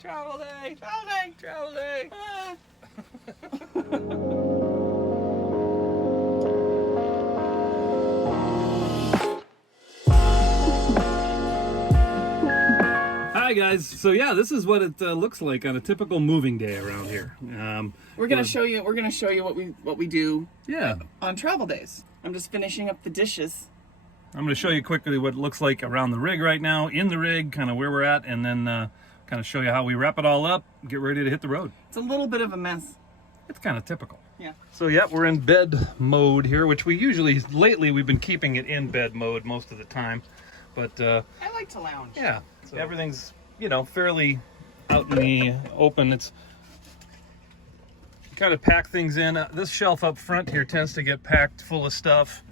Travel day! Travel day! Travel day! Hi guys, so yeah, this is what it looks like on a typical moving day around here. We're gonna show you what we do Yeah, on travel days. I'm just finishing up the dishes. I'm going to show you quickly what it looks like around the rig right now, in the rig, kind of where we're at, and then kind of show you how we wrap it all up, get ready to hit the road. It's a little bit of a mess. It's kind of typical. Yeah. So yeah, we're in bed mode here, which we usually, lately we've been keeping it in bed mode most of the time, but I like to lounge. yeah, so everything's, you know, fairly out in the open. It's kind of pack things in. This shelf up front here tends to get packed full of stuff,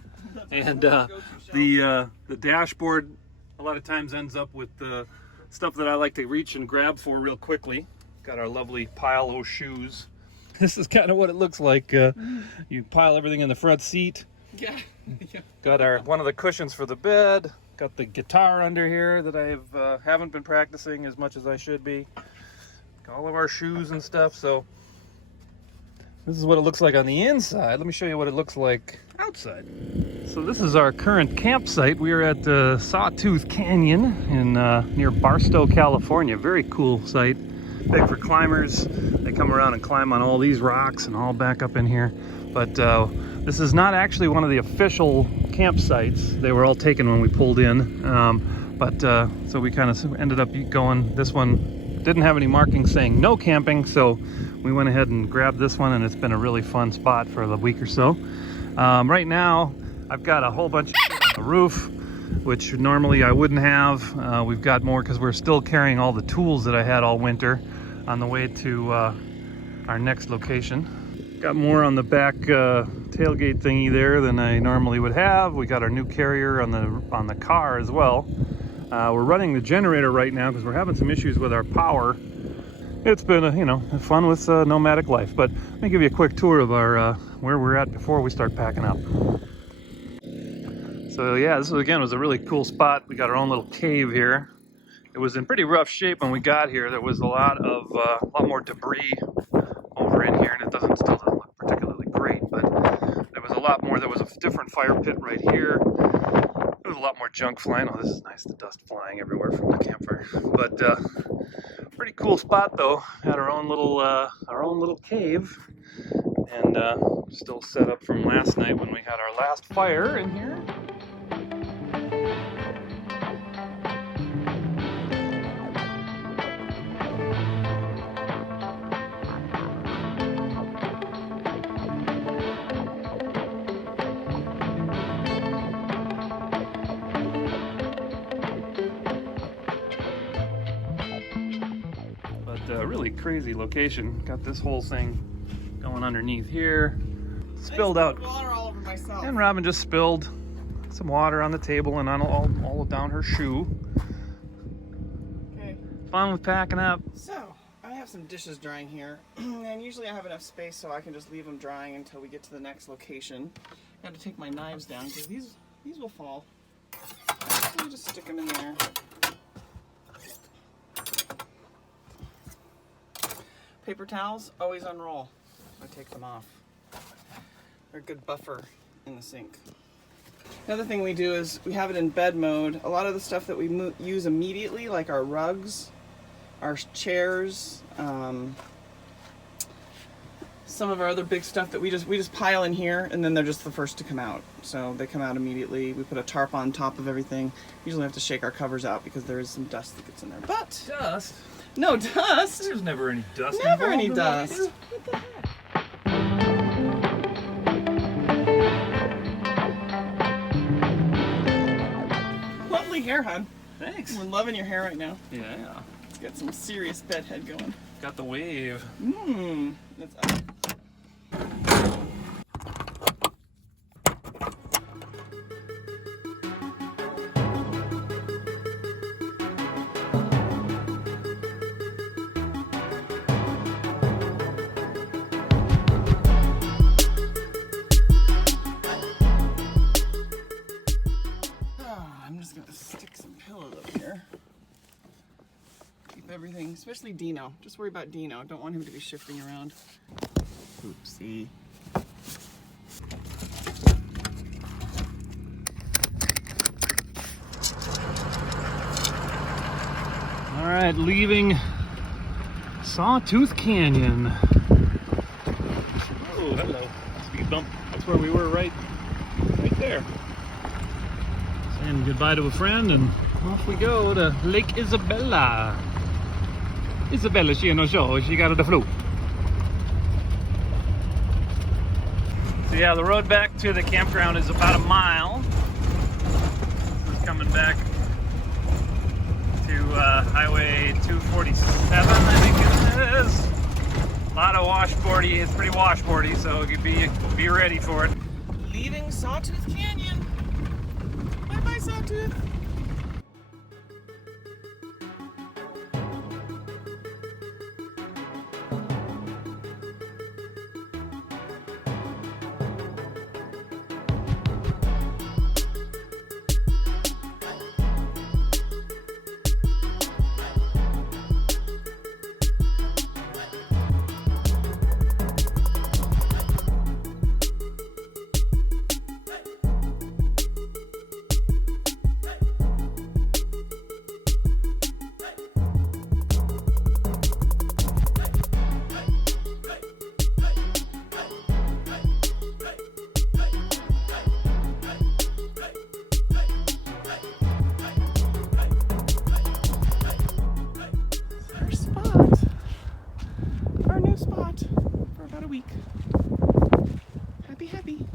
and the dashboard a lot of times ends up with the stuff that I like to reach and grab for real quickly. Got our lovely pile of shoes. This is kind of what it looks like. You pile everything in the front seat. Yeah. Got our one of the cushions for the bed. Got the guitar under here that I haven't been practicing as much as I should be. Got all of our shoes and stuff. So this is what it looks like on the inside. Let me show you what it looks like outside. So this is our current campsite. We are at Sawtooth Canyon in near Barstow, California. Very cool site. Big for climbers. They come around and climb on all these rocks and all back up in here. But this is not actually one of the official campsites. They were all taken when we pulled in. So we kind of ended up going. This one didn't have any markings saying no camping, so we went ahead and grabbed this one, and it's been a really fun spot for the week or so. Right now, I've got a whole bunch of shit on the roof, which normally I wouldn't have. We've got more because we're still carrying all the tools that I had all winter on the way to our next location. Got more on the back tailgate thingy there than I normally would have. We got our new carrier on the car as well. We're running the generator right now because we're having some issues with our power. It's been fun with nomadic life. But let me give you a quick tour of our where we're at before we start packing up. So yeah, this was a really cool spot. We got our own little cave here. It was in pretty rough shape when we got here. There was a lot more debris over in here, and it still doesn't look particularly great, but there was a lot more. There was a different fire pit right here. There was a lot more junk flying. Oh, this is nice, the dust flying everywhere from the campfire. But pretty cool spot though. Had our own little cave, and still set up from last night when we had our last fire in here. Really crazy location. Got this whole thing going underneath here. Spilled out Water all over myself. And Robin just spilled some water on the table and on all down her shoe. Okay. Fun with packing up. So I have some dishes drying here, and usually I have enough space so I can just leave them drying until we get to the next location. I got to take my knives down because these will fall. Let me just stick them in there. Paper towels, always unroll. I take them off. They're a good buffer in the sink. Another thing we do is we have it in bed mode. A lot of the stuff that we use immediately, like our rugs, our chairs, some of our other big stuff that we just pile in here, and then they're just the first to come out. So they come out immediately. We put a tarp on top of everything. Usually have to shake our covers out because there is some dust that gets in there. But Dust? no dust. There's never any dust. Never any involved in dust. what we do. Lovely hair, hon. Thanks. We're loving your hair right now. Yeah. It's got some serious bedhead going. Got the wave. That's up. anything, especially Dino. Just worry about Dino. Don't want him to be shifting around. Oopsie. All right, leaving Sawtooth Canyon. Oh, hello. Speed bump. That's where we were right there. Saying goodbye to a friend, and off we go to Lake Isabella. Isabella, she no show. She got the flu. So yeah, the road back to the campground is about a mile. This is coming back to Highway 247, I think it is. A lot of washboardy. It's pretty washboardy, so you be ready for it. Leaving Sawtooth Canyon. Bye-bye, Sawtooth. Our new spot for about a week. Happy.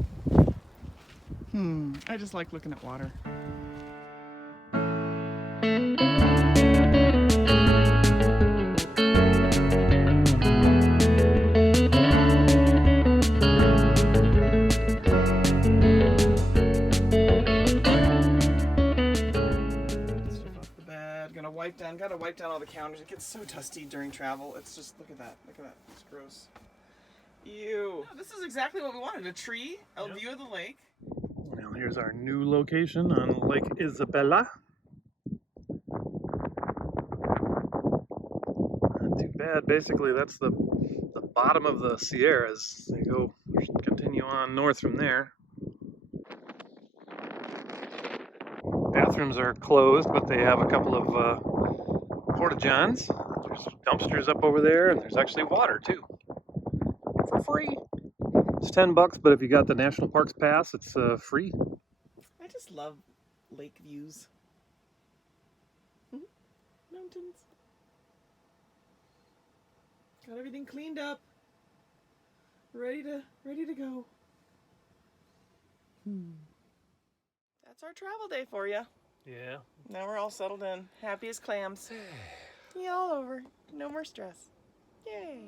I just like looking at water. Gotta wipe down all the counters. It gets so dusty during travel. It's just, look at that. It's gross. Ew. No, this is exactly what we wanted. A tree, a view of the lake. Well, here's our new location on Lake Isabella. Not too bad. Basically, that's the bottom of the Sierras. They continue on north from there. Bathrooms are closed, but they have a couple of porta-johns. There's dumpsters up over there, and there's actually water too, for free. It's $10, but if you got the National Parks Pass, it's free. I just love lake views. Mountains. Got everything cleaned up. Ready to go. That's our travel day for you. Yeah. Now we're all settled in, happy as clams. Yeah, all over. No more stress. Yay.